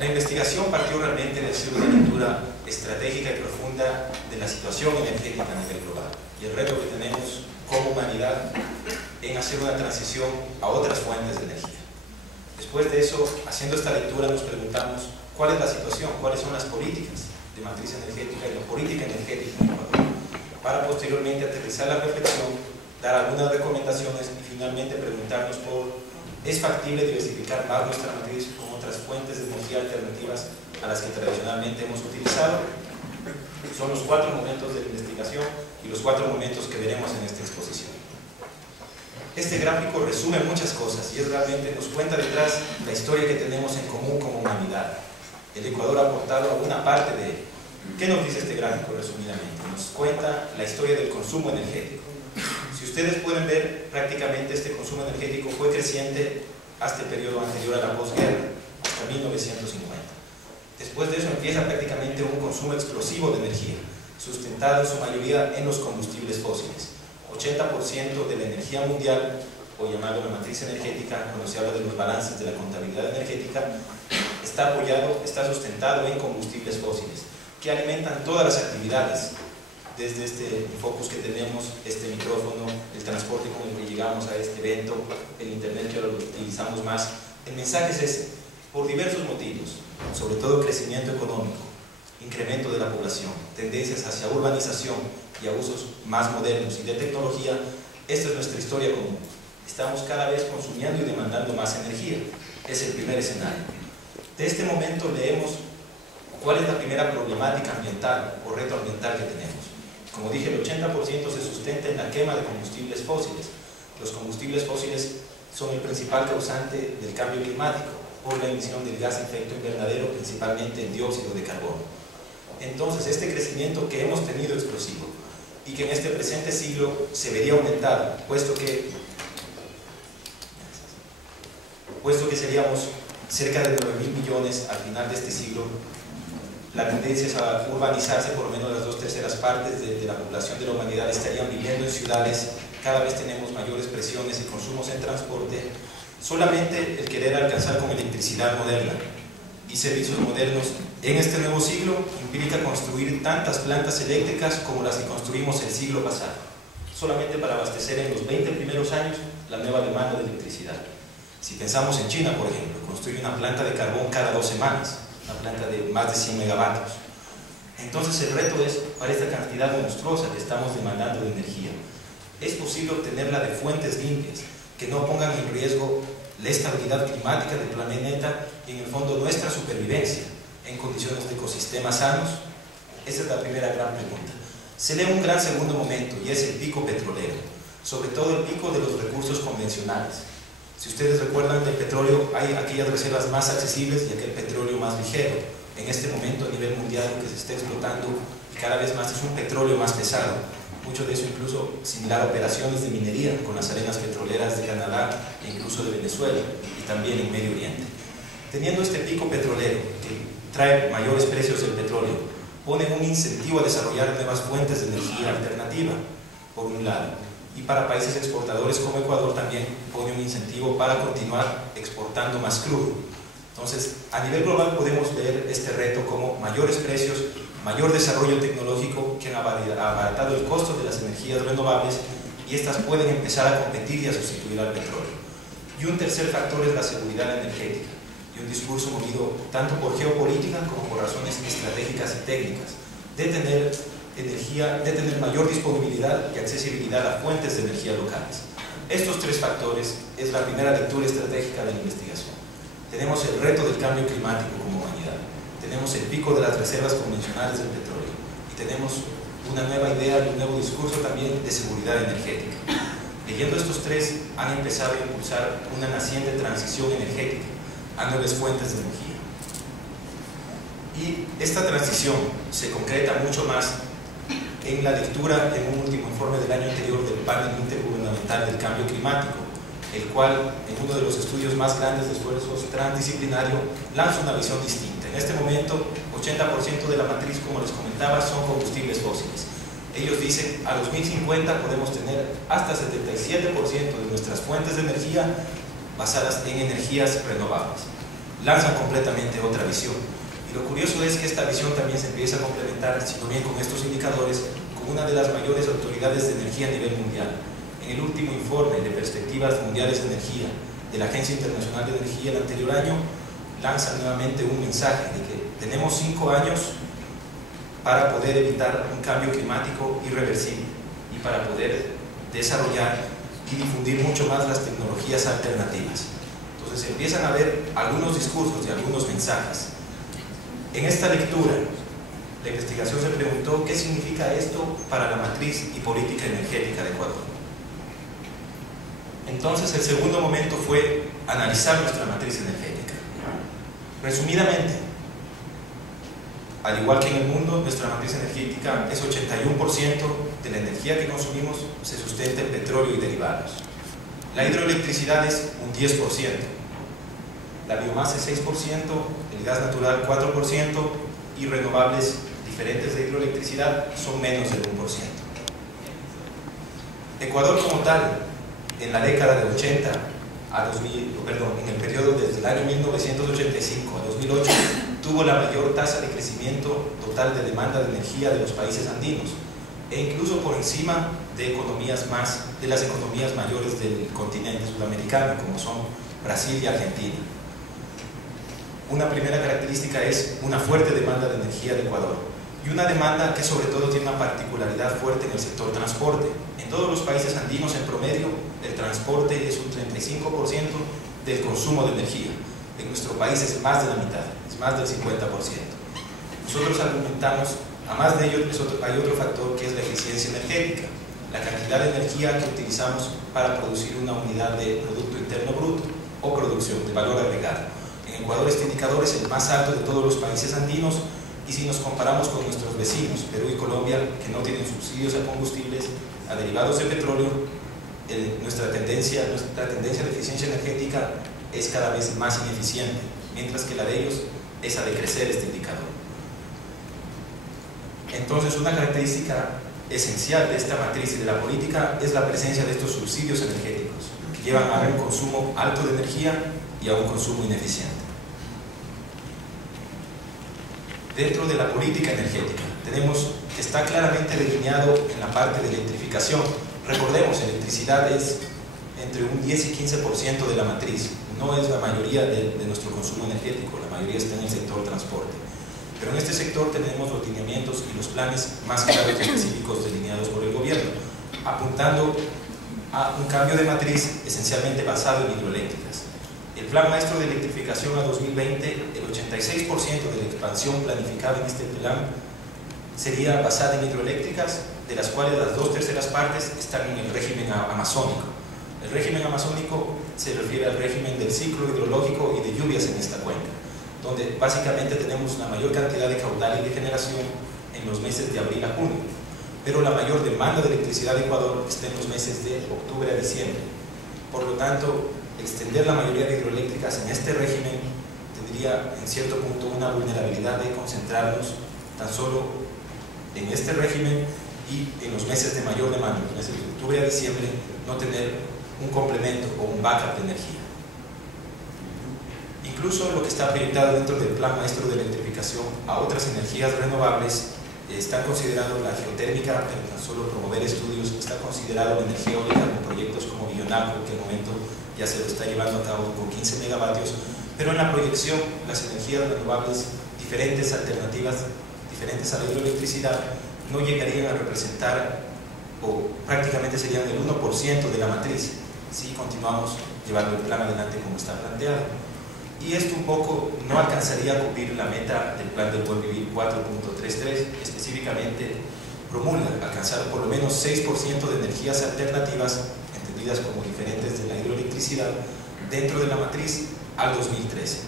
La investigación partió realmente de hacer una lectura estratégica y profunda de la situación energética a nivel global y el reto que tenemos como humanidad en hacer una transición a otras fuentes de energía. Después de eso, haciendo esta lectura, nos preguntamos cuál es la situación, cuáles son las políticas de matriz energética y la política energética en Ecuador, para posteriormente aterrizar la reflexión, dar algunas recomendaciones y finalmente preguntarnos ¿es factible diversificar más nuestra matriz con otras fuentes de energía alternativas a las que tradicionalmente hemos utilizado? Son los 4 momentos de la investigación y los 4 momentos que veremos en esta exposición. Este gráfico resume muchas cosas y realmente nos cuenta detrás la historia que tenemos en común como humanidad. El Ecuador ha aportado una parte de ello. ¿Qué nos dice este gráfico resumidamente? Nos cuenta la historia del consumo energético. Si ustedes pueden ver, prácticamente este consumo energético fue creciente hasta el periodo anterior a la posguerra, hasta 1950. Después de eso empieza prácticamente un consumo explosivo de energía, sustentado en su mayoría en los combustibles fósiles. 80% de la energía mundial, o llamado la matriz energética, cuando se habla de los balances de la contabilidad energética, está sustentado en combustibles fósiles, que alimentan todas las actividades, desde este focus que tenemos, este micrófono, el transporte con el que llegamos a este evento, el internet que ahora lo utilizamos más. El mensaje es ese, por diversos motivos, sobre todo crecimiento económico, incremento de la población, tendencias hacia urbanización y a usos más modernos y de tecnología. Esta es nuestra historia común. Estamos cada vez consumiendo y demandando más energía. Es el primer escenario. De este momento leemos cuál es la primera problemática ambiental o reto ambiental que tenemos. Como dije, el 80% se sustenta en la quema de combustibles fósiles. Los combustibles fósiles son el principal causante del cambio climático por la emisión del gas efecto invernadero, principalmente el dióxido de carbono. Entonces, este crecimiento que hemos tenido explosivo y que en este presente siglo se vería aumentado, puesto que seríamos cerca de 9.000 millones al final de este siglo, la tendencia es a urbanizarse. Por lo menos las 2/3 partes de la población de la humanidad estarían viviendo en ciudades. Cada vez tenemos mayores presiones y consumos en transporte. Solamente el querer alcanzar con electricidad moderna y servicios modernos en este nuevo siglo implica construir tantas plantas eléctricas como las que construimos el siglo pasado, solamente para abastecer en los 20 primeros años la nueva demanda de electricidad. Si pensamos en China, por ejemplo, construye una planta de carbón cada 2 semanas, una planta de más de 100 megavatios. Entonces el reto es, para esta cantidad monstruosa que estamos demandando de energía, es posible obtenerla de fuentes limpias, que no pongan en riesgo la estabilidad climática del planeta y en el fondo nuestra supervivencia en condiciones de ecosistemas sanos. Esa es la primera gran pregunta. Se lee un gran segundo momento y es el pico petrolero, sobre todo el pico de los recursos convencionales. Si ustedes recuerdan, del petróleo hay aquellas reservas más accesibles y aquel petróleo más ligero. En este momento a nivel mundial lo que se está explotando y cada vez más es un petróleo más pesado. Mucho de eso incluso similar a operaciones de minería con las arenas petroleras de Canadá e incluso de Venezuela y también en Medio Oriente. Teniendo este pico petrolero que trae mayores precios del petróleo, pone un incentivo a desarrollar nuevas fuentes de energía alternativa, por un lado. Y para países exportadores como Ecuador también pone un incentivo para continuar exportando más crudo. Entonces, a nivel global podemos ver este reto como mayores precios, mayor desarrollo tecnológico que han abaratado el costo de las energías renovables y estas pueden empezar a competir y a sustituir al petróleo. Y un tercer factor es la seguridad energética y un discurso movido tanto por geopolítica como por razones estratégicas y técnicas de tener energía, de tener mayor disponibilidad y accesibilidad a fuentes de energía locales. Estos 3 factores es la primera lectura estratégica de la investigación. Tenemos el reto del cambio climático como humanidad, tenemos el pico de las reservas convencionales del petróleo y tenemos una nueva idea y un nuevo discurso también de seguridad energética. Leyendo estos 3 han empezado a impulsar una naciente transición energética a nuevas fuentes de energía. Y esta transición se concreta mucho más en la lectura en un último informe del año anterior del Panel Intergubernamental del Cambio Climático, el cual en uno de los estudios más grandes de esfuerzos transdisciplinario lanza una visión distinta. En este momento 80% de la matriz, como les comentaba, son combustibles fósiles. Ellos dicen a 2050 podemos tener hasta 77% de nuestras fuentes de energía basadas en energías renovables. lanzan completamente otra visión. Y lo curioso es que esta visión también se empieza a complementar, si no bien con estos indicadores, con una de las mayores autoridades de energía a nivel mundial. En el último informe de perspectivas mundiales de energía de la Agencia Internacional de Energía el anterior año, lanza nuevamente un mensaje de que tenemos 5 años para poder evitar un cambio climático irreversible y para poder desarrollar y difundir mucho más las tecnologías alternativas. Entonces empiezan a haber algunos discursos y algunos mensajes. En esta lectura, la investigación se preguntó qué significa esto para la matriz y política energética de Ecuador. Entonces el segundo momento fue analizar nuestra matriz energética. Resumidamente, al igual que en el mundo, nuestra matriz energética es 81% de la energía que consumimos se sustenta en petróleo y derivados. La hidroelectricidad es un 10%, la biomasa es 6%, el gas natural 4% y renovables diferentes de hidroelectricidad son menos del 1%. Ecuador como tal, en la década de 80 a 2000, en el periodo desde el año 1985 a 2008, tuvo la mayor tasa de crecimiento total de demanda de energía de los países andinos, e incluso por encima de las economías mayores del continente sudamericano, como son Brasil y Argentina. Una primera característica es una fuerte demanda de energía de Ecuador, y una demanda que sobre todo tiene una particularidad fuerte en el sector transporte. En todos los países andinos, en promedio, el transporte es un 35% del consumo de energía. En nuestro país es más de la mitad, es más del 50%. Nosotros argumentamos, además de ello, hay otro factor que es la eficiencia energética, la cantidad de energía que utilizamos para producir una unidad de Producto Interno Bruto o producción de valor agregado. En Ecuador este indicador es el más alto de todos los países andinos, y si nos comparamos con nuestros vecinos, Perú y Colombia, que no tienen subsidios a combustibles, a derivados de petróleo, nuestra tendencia de eficiencia energética es cada vez más ineficiente, mientras que la de ellos es a decrecer este indicador. Entonces, una característica esencial de esta matriz y de la política es la presencia de estos subsidios energéticos, que llevan a un consumo alto de energía y a un consumo ineficiente. Dentro de la política energética tenemos que está claramente delineado en la parte de electrificación. Recordemos, electricidad es entre un 10 y 15% de la matriz, no es la mayoría de nuestro consumo energético, la mayoría está en el sector transporte. Pero en este sector tenemos los lineamientos y los planes más claros y específicos delineados por el gobierno, apuntando a un cambio de matriz esencialmente basado en hidroeléctricas. El Plan Maestro de Electrificación a 2020, el 86% de la expansión planificada en este plan sería basada en hidroeléctricas, de las cuales las 2/3 partes están en el régimen amazónico. El régimen amazónico se refiere al régimen del ciclo hidrológico y de lluvias en esta cuenca, donde básicamente tenemos una mayor cantidad de caudal y de generación en los meses de abril a junio, pero la mayor demanda de electricidad de Ecuador está en los meses de octubre a diciembre. Por lo tanto, extender la mayoría de hidroeléctricas en este régimen tendría en cierto punto una vulnerabilidad de concentrarnos tan solo en este régimen y en los meses de mayor demanda, los meses de octubre a diciembre, no tener un complemento o un backup de energía. Incluso lo que está proyectado dentro del Plan Maestro de Electrificación a otras energías renovables está considerado la geotérmica, pero tan solo promover estudios, está considerado la energía eólica con proyectos como Villonaco, que en el momento ya se lo está llevando a cabo con 15 megavatios, pero en la proyección las energías renovables diferentes, alternativas, diferentes a la hidroelectricidad, no llegarían a representar, o prácticamente serían el 1% de la matriz, si continuamos llevando el plan adelante como está planteado. Y esto un poco no alcanzaría a cubrir la meta del Plan del Buen Vivir 4.33, específicamente promulga alcanzar por lo menos 6% de energías alternativas, entendidas como diferentes de la hidroelectricidad, dentro de la matriz al 2013.